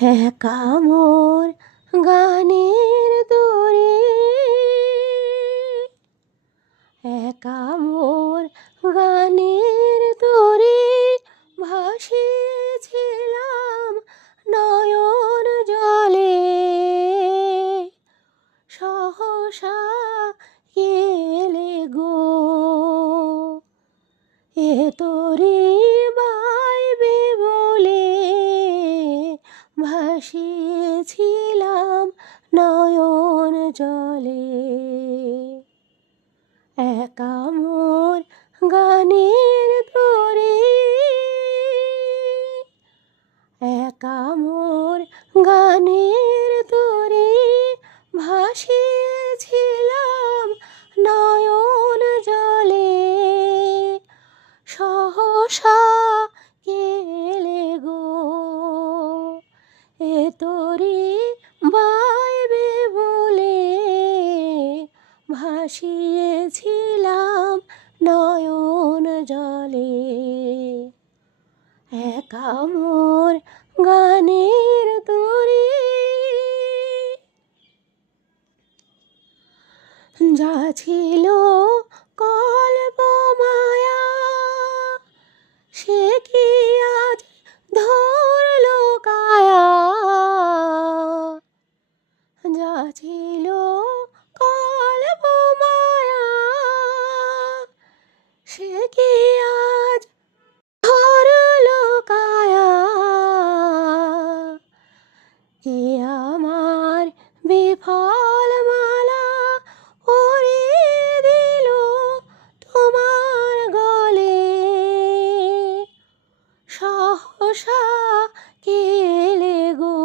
একা মোর গানের দরে, একা মোর গানের দরে ভাসিয়েছিলাম নয়ন জলে। সহসা এলে গো, এ তোরে বাইবে বলে ভাসিয়েছিলাম নয়ন জলে। একা মোর গানের তরে, একা মোর গানের তরে ভাসিয়েছিলাম নয়ন জলে। সহসা এলে গো, এ তোরে বাইবে বলে ভাসিয়েছিলাম নয়ন জলে। একা মোর গানের তরে, যা ছিল কল্প মায়া সে কি আজ ধরলো কায়া। যা ছিল কল্প মায়া সে কি আজ ধরলো কায়া। কে আমার বিফল মালা পরিয়ে দিল তোমার গলে। সহসা কেলে গো,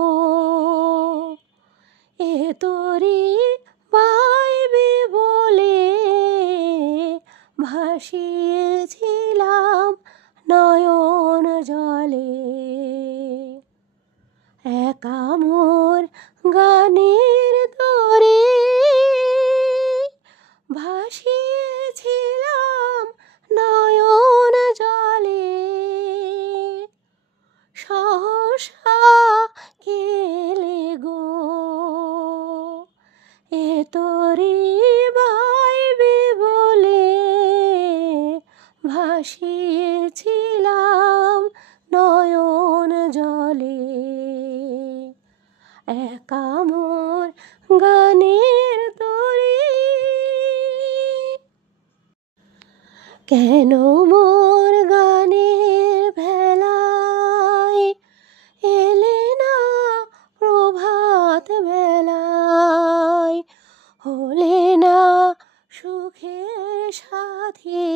এ তোরে বাইবে বলে ভাসিয়েছিলাম নয়ন জলে। একা মোর গানের তরে ভাসিয়েছিলাম নয়ন জলে। সহসা কেলে গো, এ তোরে বাইবে বলে ভাসিয়েছিলাম নয়ন জলে। একা মোর গানের তরে। কেন মোর গানের ভেলায় এলে না প্রভাত বেলায়। হলে না সুখের সাথী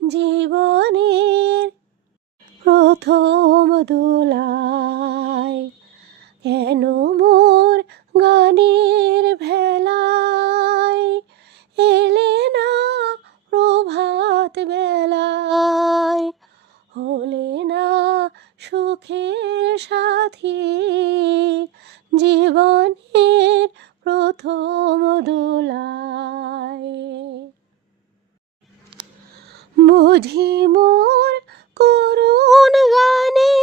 জীবনের প্রথম দোলায়। কেন মোর গানের ভেলায় এলে না প্রভাত বেলায়। হলে না সুখের সাথী জীবনের প্রথম দোলায়। বুঝি মোর করুণ গানে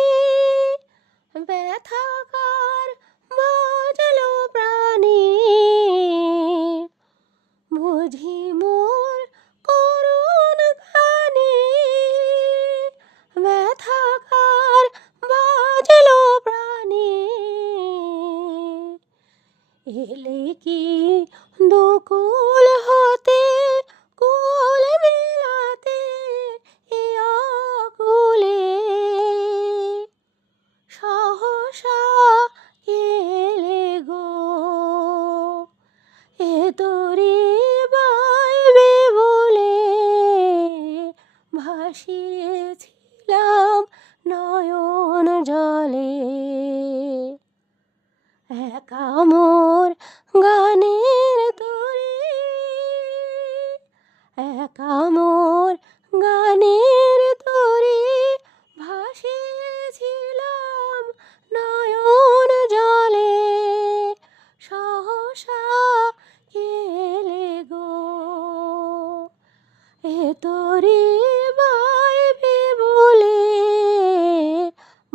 ব্যথাকার বাজলো প্রাণে।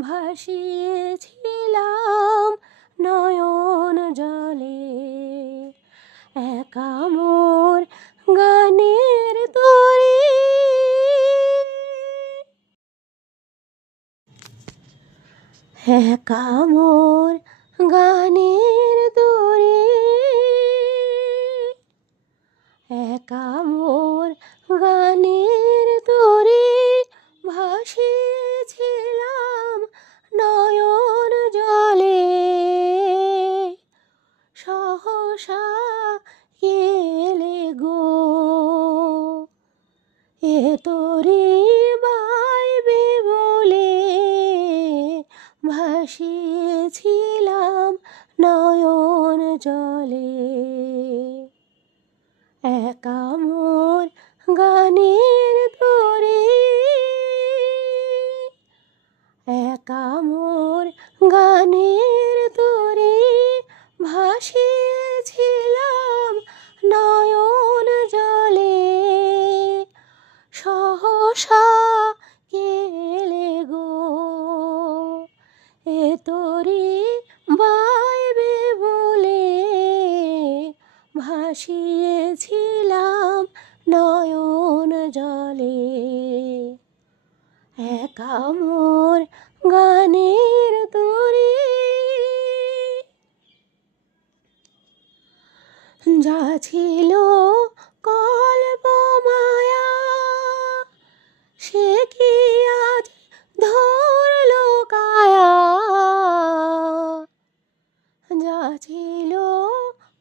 ভাসিয়েছিলাম নয়ন জলে। একা মোর গানের তরে, একা মোর গানের তরে, একা মোর গানের তরে ভাসিয়েছিলাম নয়ন জলে। সহসা এলে গো, এ তোরে বাইবে বলে, ভাসিয়েছিলাম নয়ন জলে। একা মোর গানের তরে, একা মোর গানের তরে ভাসিয়েছিলাম নয়ন জলে। সহসা এলে গো, এ তোরে বাইবে বলে, ভাসিয়েছিলাম নয়ন জলে। একা মোর গানের তরে, যা ছিল কল্প মায়া, সে কি আজ ধরল কায়া। যা ছিল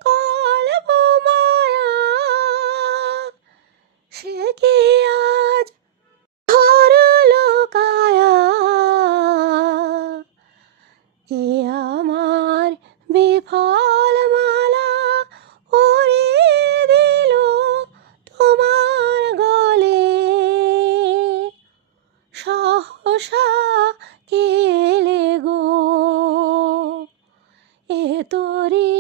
কল্প মায়া, সে কি আজ ধরল কায়া। কে আমার বিফল মালা পরিয়ে দিল তোমার গলে। সহসা কেলে গো, এ তোরে